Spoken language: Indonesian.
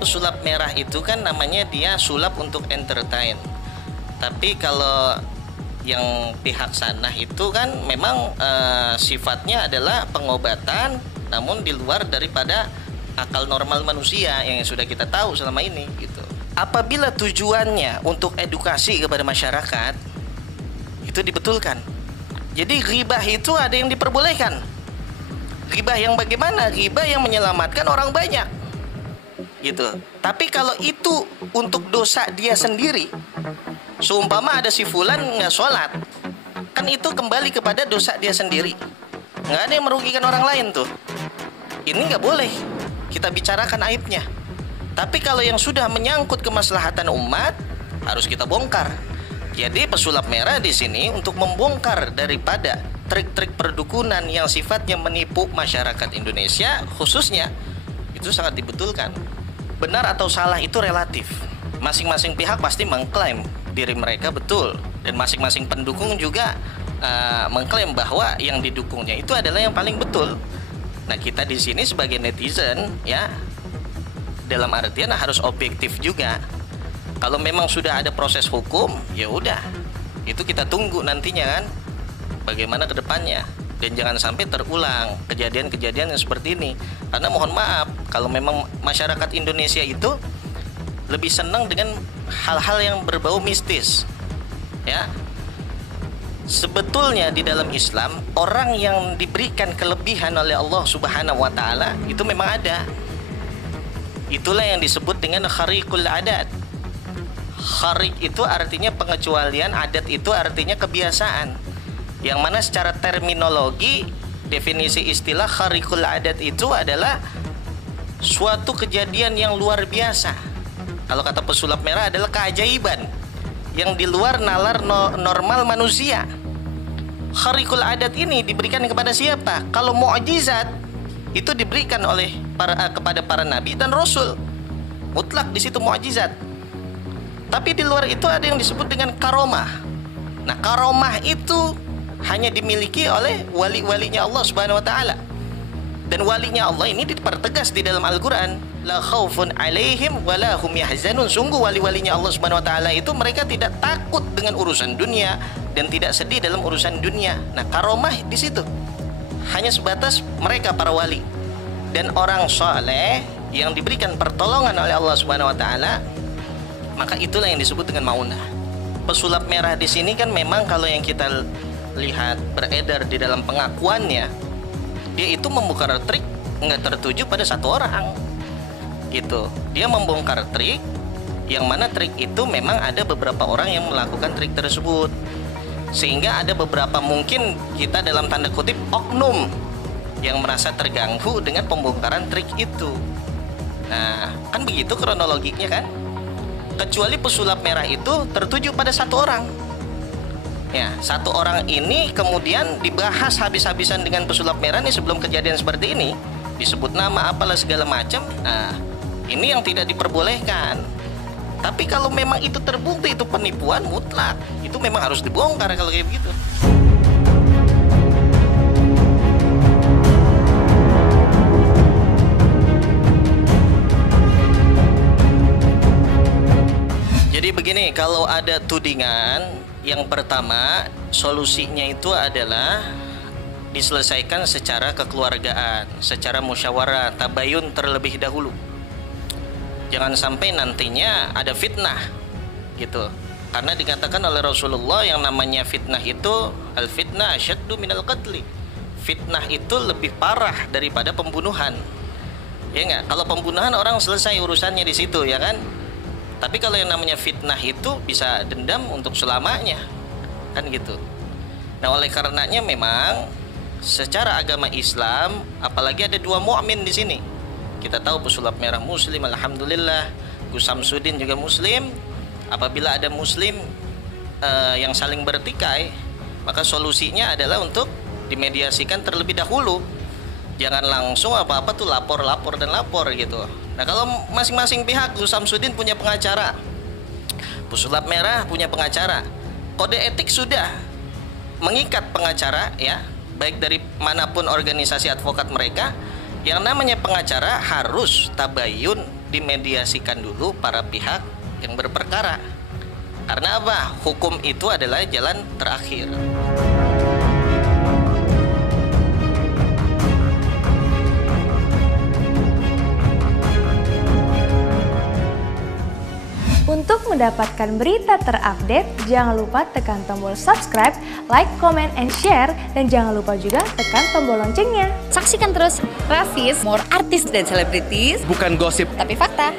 pesulap merah itu kan namanya dia sulap untuk entertain. Tapi kalau yang pihak sana itu kan memang sifatnya adalah pengobatan, namun di luar daripada akal normal manusia yang sudah kita tahu selama ini gitu. Apabila tujuannya untuk edukasi kepada masyarakat, itu dibetulkan. Jadi ghibah itu ada yang diperbolehkan. Ghibah yang bagaimana? Ghibah yang menyelamatkan orang banyak gitu. Tapi kalau itu untuk dosa dia sendiri, seumpama ada si fulan nggak sholat, kan itu kembali kepada dosa dia sendiri, nggak ada yang merugikan orang lain tuh. Ini nggak boleh kita bicarakan aibnya. Tapi kalau yang sudah menyangkut kemaslahatan umat, harus kita bongkar. Jadi pesulap merah di sini untuk membongkar daripada trik-trik perdukunan yang sifatnya menipu masyarakat Indonesia khususnya, itu sangat dibetulkan. Benar atau salah itu relatif. Masing-masing pihak pasti mengklaim diri mereka betul, dan masing-masing pendukung juga mengklaim bahwa yang didukungnya itu adalah yang paling betul. Nah, kita di sini sebagai netizen ya, dalam artian harus objektif juga. Kalau memang sudah ada proses hukum, ya udah, itu kita tunggu nantinya kan, bagaimana ke depannya. Dan jangan sampai terulang kejadian-kejadian yang seperti ini. Karena mohon maaf, kalau memang masyarakat Indonesia itu lebih senang dengan hal-hal yang berbau mistis ya. Sebetulnya di dalam Islam, orang yang diberikan kelebihan oleh Allah Subhanahu wa taala itu memang ada. Itulah yang disebut dengan khariqul adat. Khariq itu artinya pengecualian, adat itu artinya kebiasaan. Yang mana secara terminologi, definisi istilah khariqul adat itu adalah suatu kejadian yang luar biasa. Kalau kata pesulap merah adalah keajaiban yang di luar nalar normal manusia. Khariqul adat ini diberikan kepada siapa? Kalau mukjizat itu diberikan oleh kepada para nabi dan rasul. Mutlak di situ mukjizat. Tapi di luar itu ada yang disebut dengan karomah. Nah, karomah itu hanya dimiliki oleh wali-walinya Allah Subhanahu wa taala. Dan walinya Allah ini dipertegas di dalam Al-Qur'an, la khaufun 'alaihim wa la hum yahzanun. Sungguh wali-walinya Allah Subhanahu wa taala itu mereka tidak takut dengan urusan dunia dan tidak sedih dalam urusan dunia. Nah, karomah di situ hanya sebatas mereka para wali dan orang saleh yang diberikan pertolongan oleh Allah Subhanahu wa taala, maka itulah yang disebut dengan maunah. Pesulap merah di sini kan memang kalau yang kita lihat beredar di dalam pengakuannya, dia itu membongkar trik nggak tertuju pada satu orang gitu. Dia membongkar trik yang mana trik itu memang ada beberapa orang yang melakukan trik tersebut, sehingga ada beberapa mungkin kita dalam tanda kutip oknum yang merasa terganggu dengan pembongkaran trik itu. Nah, kan begitu kronologinya kan. Kecuali pesulap merah itu tertuju pada satu orang. Ya, satu orang ini kemudian dibahas habis-habisan dengan pesulap merah nih sebelum kejadian seperti ini, disebut nama apalah segala macam. Nah, ini yang tidak diperbolehkan. Tapi kalau memang itu terbukti itu penipuan mutlak, itu memang harus dibongkar kalau kayak begitu. Jadi begini, kalau ada tudingan, yang pertama solusinya itu adalah diselesaikan secara kekeluargaan, secara musyawarah, tabayun terlebih dahulu. Jangan sampai nantinya ada fitnah gitu. Karena dikatakan oleh Rasulullah yang namanya fitnah itu al-fitnah asyaddu minal qatli. Fitnah itu lebih parah daripada pembunuhan. Ya enggak? Kalau pembunuhan orang selesai urusannya di situ ya kan? Tapi kalau yang namanya fitnah itu bisa dendam untuk selamanya, kan gitu. Nah, oleh karenanya memang secara agama Islam, apalagi ada dua mukmin di sini. Kita tahu pesulap merah Muslim, alhamdulillah. Gus Samsudin juga Muslim. Apabila ada Muslim yang saling bertikai, maka solusinya adalah untuk dimediasikan terlebih dahulu. Jangan langsung apa-apa tuh lapor gitu. Nah, kalau masing-masing pihak, Gus Samsudin punya pengacara, pesulap merah punya pengacara, kode etik sudah mengikat pengacara ya, baik dari manapun organisasi advokat mereka, Yang namanya pengacara harus tabayun, dimediasikan dulu para pihak yang berperkara. Karena apa? Hukum itu adalah jalan terakhir. Untuk mendapatkan berita terupdate, jangan lupa tekan tombol subscribe, like, comment, and share, dan jangan lupa juga tekan tombol loncengnya. Saksikan terus Raffi's More Artis dan Selebritis. Bukan gosip, Tapi fakta.